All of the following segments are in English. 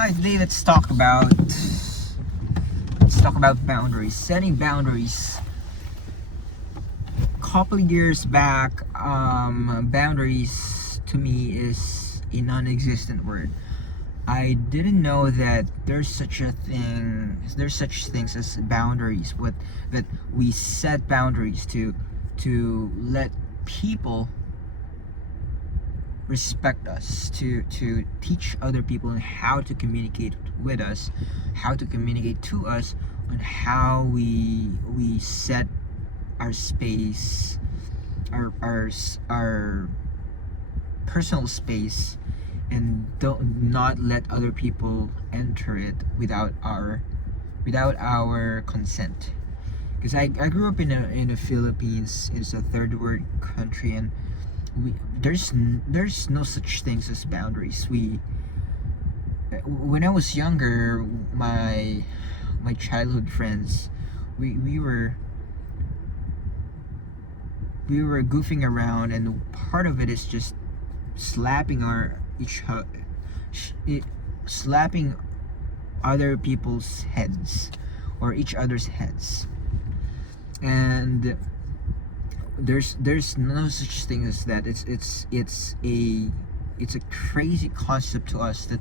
Hi, today let's talk about boundaries, setting boundaries. Couple of years back, boundaries to me is a non-existent word. I didn't know that there's such things as boundaries. What that we set boundaries to let people respect us, to teach other people on how to communicate with us, how to communicate to us, on how we set our space, our personal space, and don't not let other people enter it without our consent. Because I grew up in the Philippines. It's a third world country, and there's no such things as boundaries. When I was younger, my childhood friends, we were goofing around, and part of it is just slapping slapping other people's heads or each other's heads. And there's no such thing as that. It's a crazy concept to us that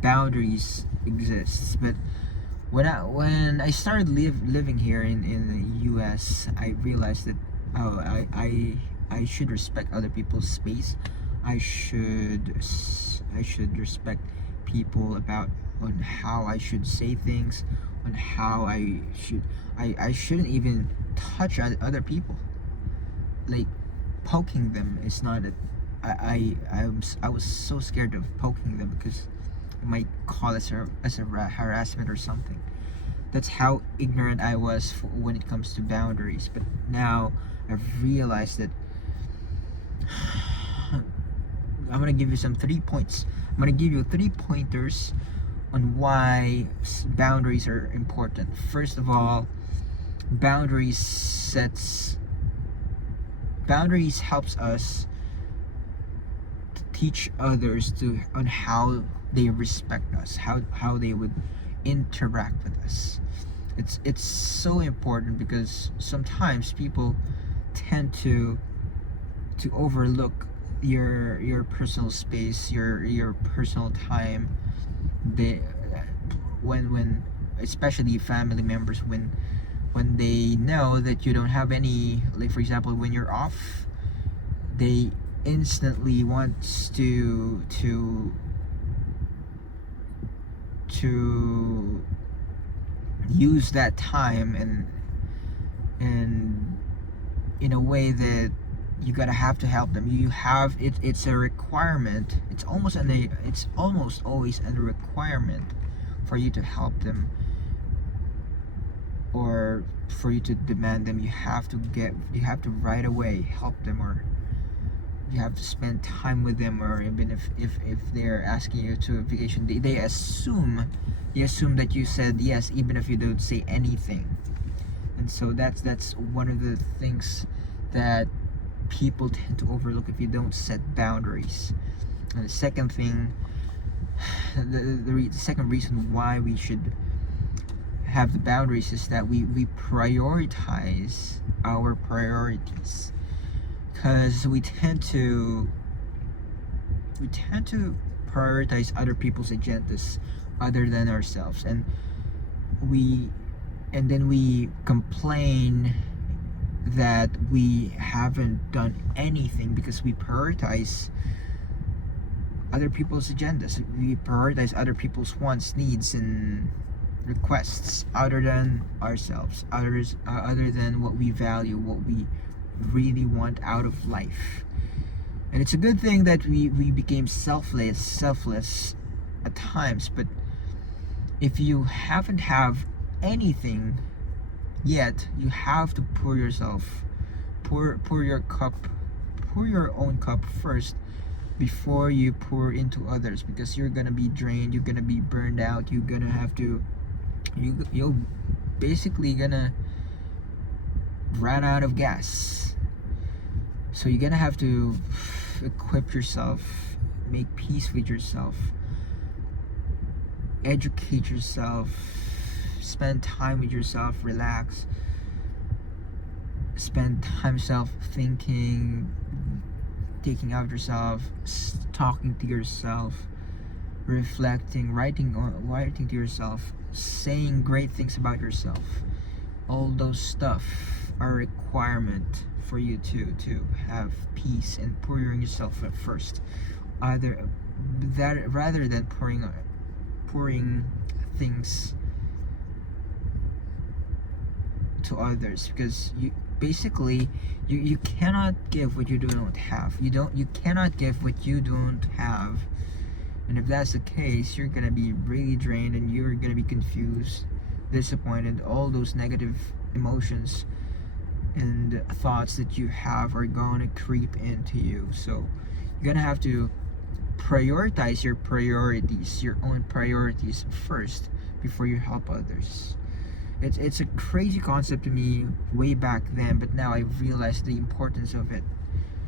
boundaries exist. But when I started living here in the US, I realized that I should respect other people's space. I should respect people about on how I should say things, on how I shouldn't even touch other people. Like, poking them is not a, I was so scared of poking them because it might call as a harassment or something. That's how ignorant I was when it comes to boundaries. But now I've realized that I'm gonna give you some 3 points. I'm gonna give you 3 pointers on why boundaries are important. First of all, boundaries helps us to teach others on how they respect us, how they would interact with us. It's so important because sometimes people tend to overlook your personal space, your personal time. They when especially family members, when they know that you don't have any, like for example when you're off, they instantly wants to use that time and in a way that you gotta have to help them. You have it's a requirement. It's almost always a requirement for you to help them, or for you to demand them. You have to right away help them, or you have to spend time with them. Or even if they're asking you to a vacation, they assume that you said yes, even if you don't say anything. And so that's one of the things that people tend to overlook if you don't set boundaries. And the second thing, the second reason why we should have the boundaries is that we prioritize our priorities. Because we tend to prioritize other people's agendas other than ourselves, and then we complain that we haven't done anything because we prioritize other people's agendas. We prioritize other people's wants, needs, and requests other than ourselves, other than what we value, what we really want out of life. And it's a good thing that we became selfless at times. But if you haven't have anything yet, you have to pour your own cup first before you pour into others, because you're gonna be drained, you're gonna be burned out, you'll basically gonna run out of gas. So you're gonna have to equip yourself, make peace with yourself, educate yourself, spend time with yourself, relax, spend time self thinking, taking out yourself, talking to yourself, reflecting, writing to yourself, saying great things about yourself. All those stuff are a requirement for you to have peace and pouring yourself at first, either that rather than pouring things to others, because you cannot give what you don't have. You cannot give what you don't have. And if that's the case, you're gonna be really drained, and you're gonna be confused, disappointed. All those negative emotions and thoughts that you have are gonna creep into you. So you're gonna have to prioritize your priorities, your own priorities first, before you help others. It's a crazy concept to me way back then, but now I realize the importance of it,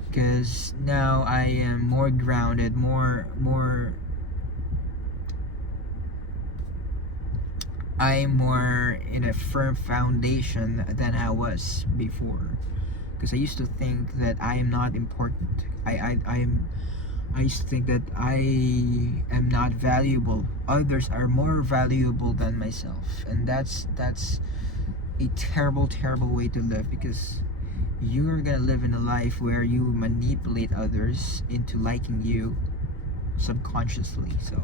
because now I am more grounded, I'm more in a firm foundation than I was before. Because I used to think that I am not important. I used to think that I am not valuable. Others are more valuable than myself, and that's a terrible, terrible way to live, because you're gonna live in a life where you manipulate others into liking you subconsciously. So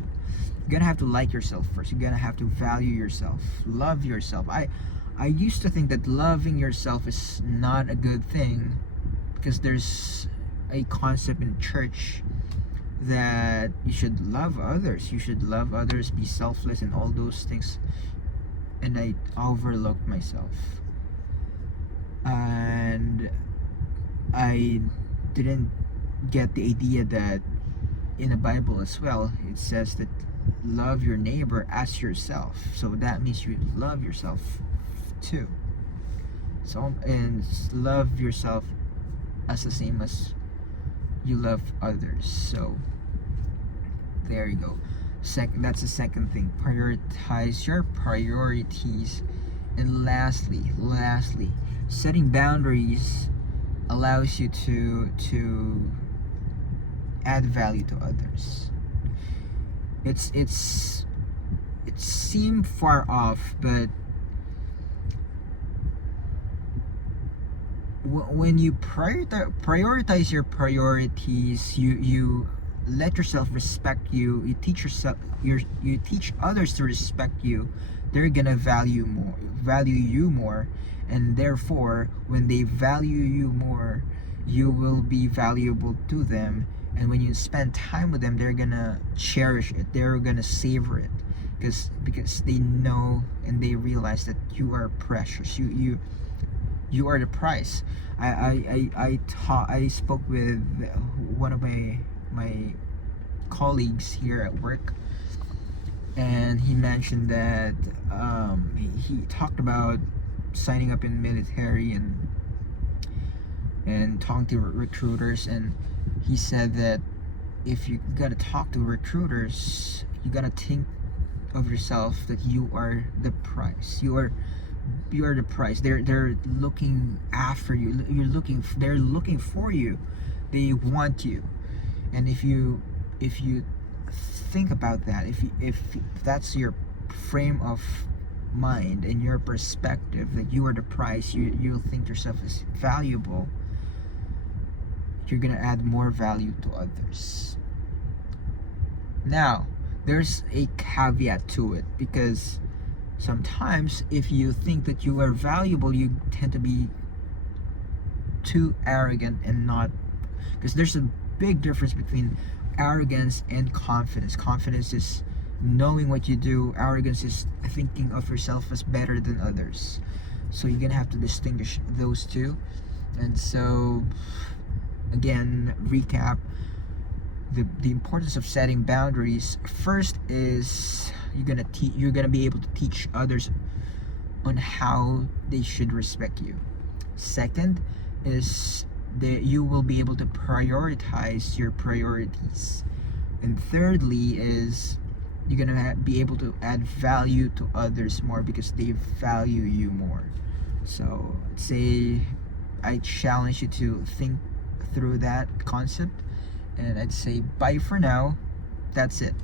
you're gonna have to like yourself first. You're gonna have to value yourself, love yourself. I used to think that loving yourself is not a good thing, because there's a concept in church that you should love others, be selfless, and all those things. And I overlooked myself, and I didn't get the idea that in the Bible as well, it says that love your neighbor as yourself. So that means you love yourself too. So, and love yourself as the same as you love others. So there you go. That's the second thing. Prioritize your priorities. And lastly, setting boundaries allows you to add value to others. It seems far off, but when you prioritize your priorities, you let yourself respect you. You teach yourself, you teach others to respect you. They're gonna value you more, and therefore, when they value you more, you will be valuable to them. And when you spend time with them, they're gonna cherish it. They're gonna savor it, because they know and they realize that you are precious. You are the prize. I spoke with one of my colleagues here at work, and he mentioned that he talked about signing up in military and talking to recruiters, and he said that if you gotta talk to recruiters, you gotta think of yourself that you are the prize. You are the prize. They're looking after you. They're looking for you. They want you. And if you think about that, if that's your frame of mind and your perspective, that you are the prize, you'll think yourself is valuable, you're gonna add more value to others. Now, there's a caveat to it, because sometimes if you think that you are valuable, you tend to be too arrogant and not, because there's a big difference between arrogance and confidence. Confidence is knowing what you do. Arrogance is thinking of yourself as better than others. So you're gonna have to distinguish those two. And so again, recap the importance of setting boundaries. First is you're gonna be able to teach others on how they should respect you. Second is that you will be able to prioritize your priorities. And thirdly is you're gonna be able to add value to others more because they value you more. So I'd say I challenge you to think through that concept, and I'd say bye for now. That's it.